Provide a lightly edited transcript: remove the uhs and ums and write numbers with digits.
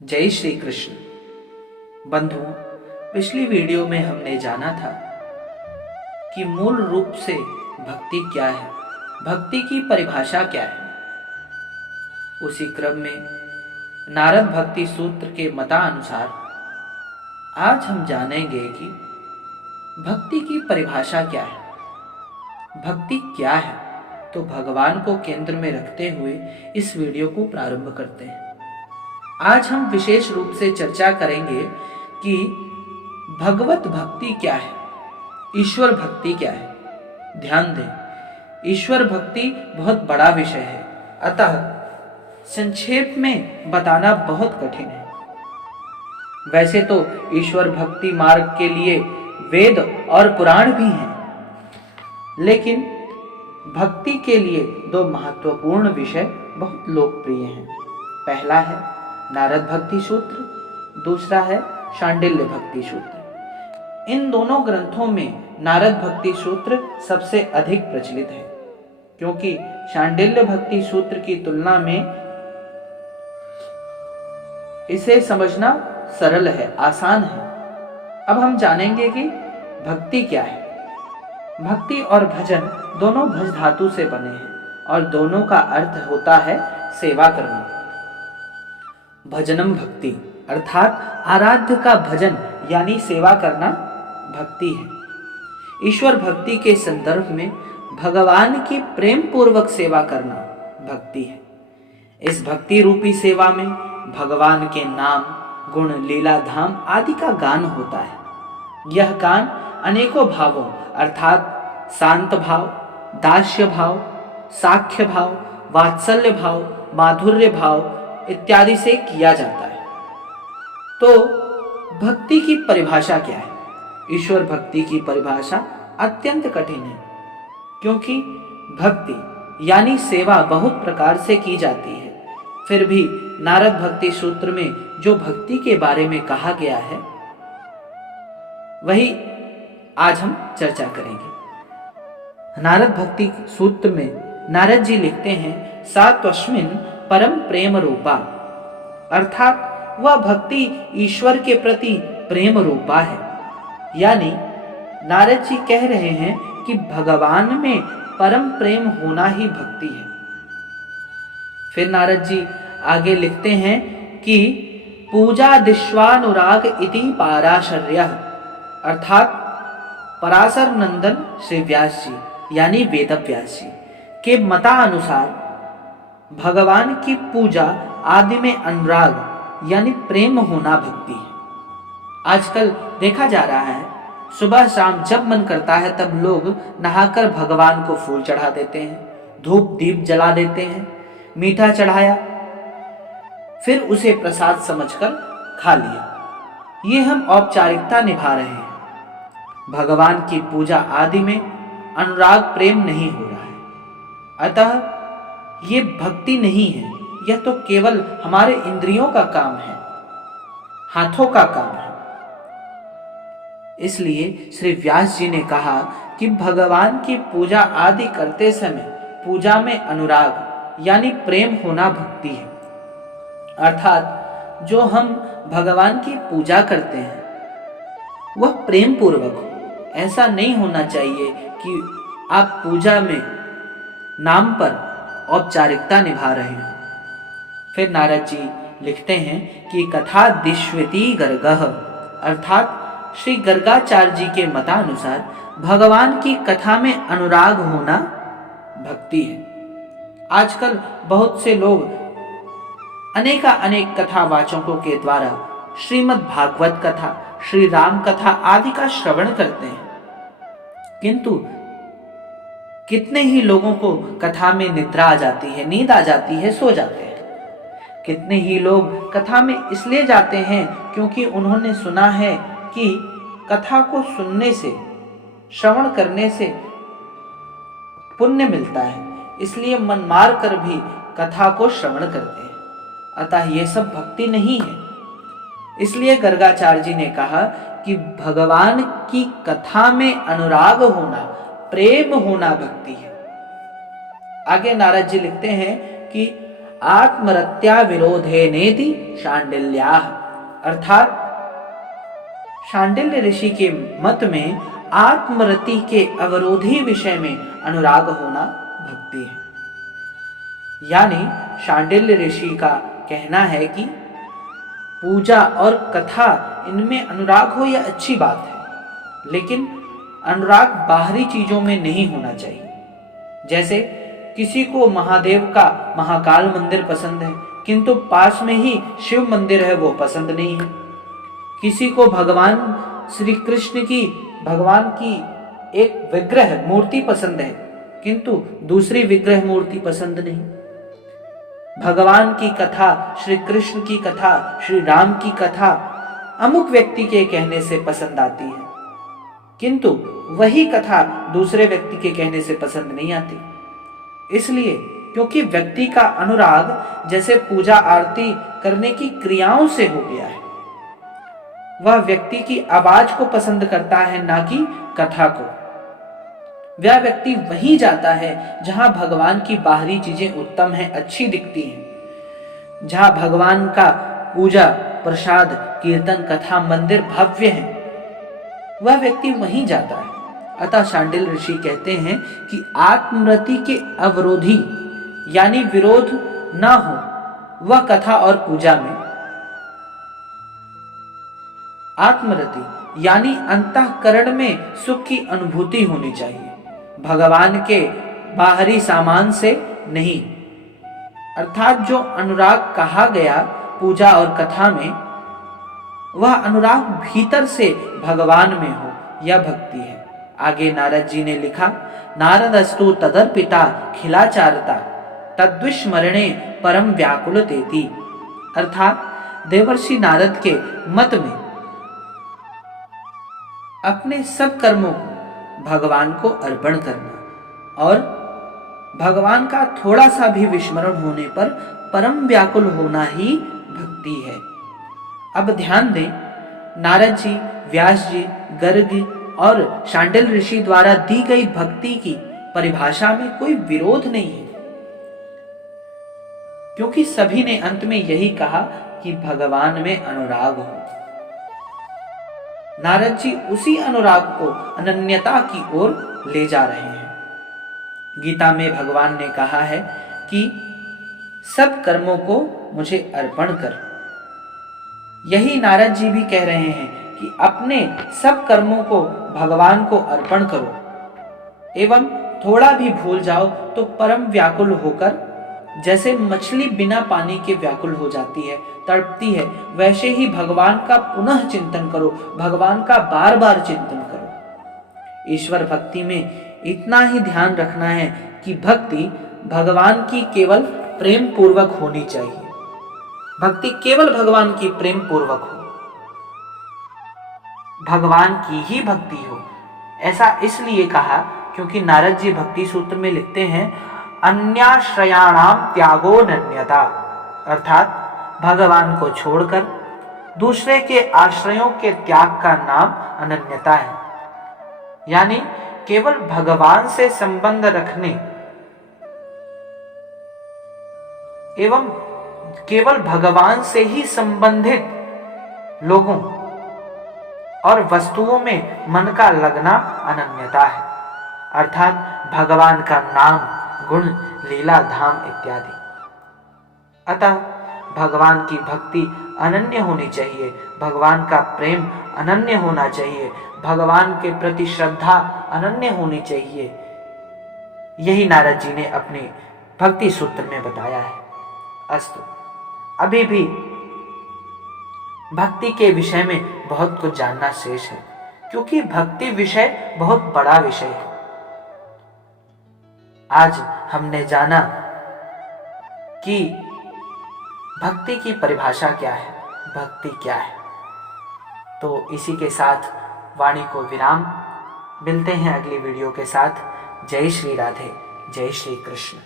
जय श्री कृष्ण। बंधुओं, पिछली वीडियो में हमने जाना था कि मूल रूप से भक्ति क्या है, भक्ति की परिभाषा क्या है। उसी क्रम में नारद भक्ति सूत्र के मतानुसार आज हम जानेंगे कि भक्ति की परिभाषा क्या है। भक्ति क्या है, तो भगवान को केंद्र में रखते हुए इस वीडियो को प्रारंभ करते हैं। आज हम विशेष रूप से चर्चा करेंगे कि भगवत भक्ति क्या है, ईश्वर भक्ति क्या है। ध्यान दें, ईश्वर भक्ति बहुत बड़ा विषय है, अतः संक्षेप में बताना बहुत कठिन है। वैसे तो ईश्वर भक्ति मार्ग के लिए वेद और पुराण भी हैं, लेकिन भक्ति के लिए दो महत्वपूर्ण विषय बहुत लोकप्रिय हैं। पहला है नारद भक्ति सूत्र, दूसरा है शांडिल्य भक्ति सूत्र। इन दोनों ग्रंथों में नारद भक्ति सूत्र सबसे अधिक प्रचलित है, क्योंकि शांडिल्य भक्ति सूत्र की तुलना में इसे समझना सरल है, आसान है। अब हम जानेंगे कि भक्ति क्या है। भक्ति और भजन दोनों भज धातु से बने हैं और दोनों का अर्थ होता है सेवा करना। भजनम भक्ति अर्थात आराध्य का भजन यानी सेवा करना भक्ति है। ईश्वर भक्ति के संदर्भ में भगवान की प्रेम पूर्वक सेवा करना भक्ति है। इस भक्ति रूपी सेवा में भगवान के नाम, गुण, लीला, धाम आदि का गान होता है। यह गान अनेकों भावों अर्थात शांत भाव, दास्य भाव, साख्य भाव, वात्सल्य भाव, माधुर्य भाव इत्यादि से किया जाता है। तो भक्ति की परिभाषा क्या है? ईश्वर भक्ति की परिभाषा अत्यंत कठिन है, क्योंकि भक्ति यानी सेवा बहुत प्रकार से की जाती है। फिर भी नारद भक्ति सूत्र में जो भक्ति के बारे में कहा गया है वही आज हम चर्चा करेंगे। नारद भक्ति सूत्र में नारद जी लिखते हैं, सा त्वस्मिन् परम प्रेम रूपा, अर्थात वह भक्ति ईश्वर के प्रति प्रेम रूपा है। यानी नारद जी कह रहे हैं कि भगवान में परम प्रेम होना ही भक्ति है। फिर नारद जी आगे लिखते हैं कि पूजा दिश्वानुराग इति पाराशर्य, अर्थात पराशर नंदन श्री व्यास जी यानी वेद व्यास जी के मतानुसार भगवान की पूजा आदि में अनुराग यानी प्रेम होना भक्ति है। आजकल देखा जा रहा है, सुबह शाम जब मन करता है तब लोग नहाकर भगवान को फूल चढ़ा देते हैं, धूप दीप जला देते हैं, मीठा चढ़ाया, फिर उसे प्रसाद समझकर खा लिया। ये हम औपचारिकता निभा रहे हैं। भगवान की पूजा आदि में अनुराग प्रेम नहीं हो रहा है, अतः ये भक्ति नहीं है। यह तो केवल हमारे इंद्रियों का काम है, हाथों का काम है। इसलिए श्री व्यास जी ने कहा कि भगवान की पूजा आदि करते समय पूजा में अनुराग यानी प्रेम होना भक्ति है। अर्थात जो हम भगवान की पूजा करते हैं वह प्रेम पूर्वक हो। ऐसा नहीं होना चाहिए कि आप पूजा में नाम पर औपचारिकता निभा रहे हो। फिर नारद जी लिखते हैं कि कथा दिश्वती गर्गः, अर्थात श्री गर्गाचार्य जी के मतानुसार भगवान की कथा में अनुराग होना भक्ति है। आजकल बहुत से लोग अनेक कथावाचकों के द्वारा श्रीमद् भागवत कथा, श्री राम कथा आदि का श्रवण करते हैं, किंतु कितने ही लोगों को कथा में निद्रा आ जाती है, नींद आ जाती है, सो जाते हैं। कितने ही लोग कथा में इसलिए जाते हैं क्योंकि उन्होंने सुना है कि कथा को सुनने से, श्रवण करने से पुण्य मिलता है, इसलिए मन मार कर भी कथा को श्रवण करते हैं। अतः ये सब भक्ति नहीं है। इसलिए गर्गाचार्य जी ने कहा कि भगवान की कथा में अनुराग होना, प्रेम होना भक्ति है। आगे नारद जी लिखते हैं कि आत्मरत्या विरोधे नेति शांडिल्याः, अर्थात शांडिल्य ऋषि के मत में आत्मरति के अवरोधी विषय में अनुराग होना भक्ति है। यानी शांडिल्य ऋषि का कहना है कि पूजा और कथा इनमें अनुराग हो यह अच्छी बात है, लेकिन अनुराग बाहरी चीजों में नहीं होना चाहिए। जैसे किसी को महादेव का महाकाल मंदिर पसंद है किंतु पास में ही शिव मंदिर है वो पसंद नहीं है। किसी को भगवान श्री कृष्ण की भगवान की एक विग्रह मूर्ति पसंद है किंतु दूसरी विग्रह मूर्ति पसंद नहीं। भगवान की कथा, श्री कृष्ण की कथा, श्री राम की कथा अमुक व्यक्ति के कहने से पसंद आती है किंतु वही कथा दूसरे व्यक्ति के कहने से पसंद नहीं आती। इसलिए क्योंकि व्यक्ति का अनुराग जैसे पूजा आरती करने की क्रियाओं से हो गया है, वह व्यक्ति की आवाज को पसंद करता है ना कि कथा को। वह व्यक्ति वहीं जाता है जहां भगवान की बाहरी चीजें उत्तम हैं, अच्छी दिखती हैं, जहां भगवान का पूजा प्रसाद कीर्तन कथा मंदिर भव्य है, वह व्यक्ति वहीं जाता है। अतः शांडिल्य ऋषि कहते हैं कि आत्मरति के अवरोधी यानी विरोध ना हो वह कथा और पूजा में। आत्मरति यानी अंतःकरण में सुख की अनुभूति होनी चाहिए, भगवान के बाहरी सामान से नहीं। अर्थात जो अनुराग कहा गया पूजा और कथा में, वह अनुराग भीतर से भगवान में हो, यह भक्ति है। आगे नारद जी ने लिखा, नारदस्तु तदर्पिता खिलाचारता तद्विस्मरणे परम व्याकुल तेति। अर्थात देवर्षि नारद के मत में अपने सब कर्मों को भगवान को अर्पण करना और भगवान का थोड़ा सा भी विस्मरण होने पर परम व्याकुल होना ही भक्ति है। अब ध्यान दें, नारद जी, व्यास जी, गर्ग और शांडिल्य ऋषि द्वारा दी गई भक्ति की परिभाषा में कोई विरोध नहीं है, क्योंकि सभी ने अंत में यही कहा कि भगवान में अनुराग हो। नारद जी उसी अनुराग को अनन्यता की ओर ले जा रहे हैं। गीता में भगवान ने कहा है कि सब कर्मों को मुझे अर्पण कर। यही नारद जी भी कह रहे हैं कि अपने सब कर्मों को भगवान को अर्पण करो एवं थोड़ा भी भूल जाओ तो परम व्याकुल होकर, जैसे मछली बिना पानी के व्याकुल हो जाती है, तड़पती है, वैसे ही भगवान का पुनः चिंतन करो, भगवान का बार बार चिंतन करो। ईश्वर भक्ति में इतना ही ध्यान रखना है कि भक्ति भगवान की केवल प्रेम पूर्वक होनी चाहिए। भक्ति केवल भगवान की प्रेम पूर्वक हो, भगवान की ही भक्ति हो। ऐसा इसलिए कहा क्योंकि नारद जी भक्ति सूत्र में लिखते हैं, अन्याश्रयाणाम त्यागो नन्यता। अर्थात भगवान को छोड़कर दूसरे के आश्रयों के त्याग का नाम अनन्यता है। यानी केवल भगवान से संबंध रखने एवं केवल भगवान से ही संबंधित लोगों और वस्तुओं में मन का लगना अनन्यता है। अर्थात भगवान का नाम, गुण, लीला, धाम इत्यादि। अतः भगवान की भक्ति अनन्य होनी चाहिए, भगवान का प्रेम अनन्य होना चाहिए, भगवान के प्रति श्रद्धा अनन्य होनी चाहिए। यही नारद जी ने अपने भक्ति सूत्र में बताया है। अस्तु, अभी भी भक्ति के विषय में बहुत कुछ जानना शेष है, क्योंकि भक्ति विषय बहुत बड़ा विषय है। आज हमने जाना कि भक्ति की परिभाषा क्या है, भक्ति क्या है। तो इसी के साथ वाणी को विराम। मिलते हैं अगली वीडियो के साथ। जय श्री राधे, जय श्री कृष्ण।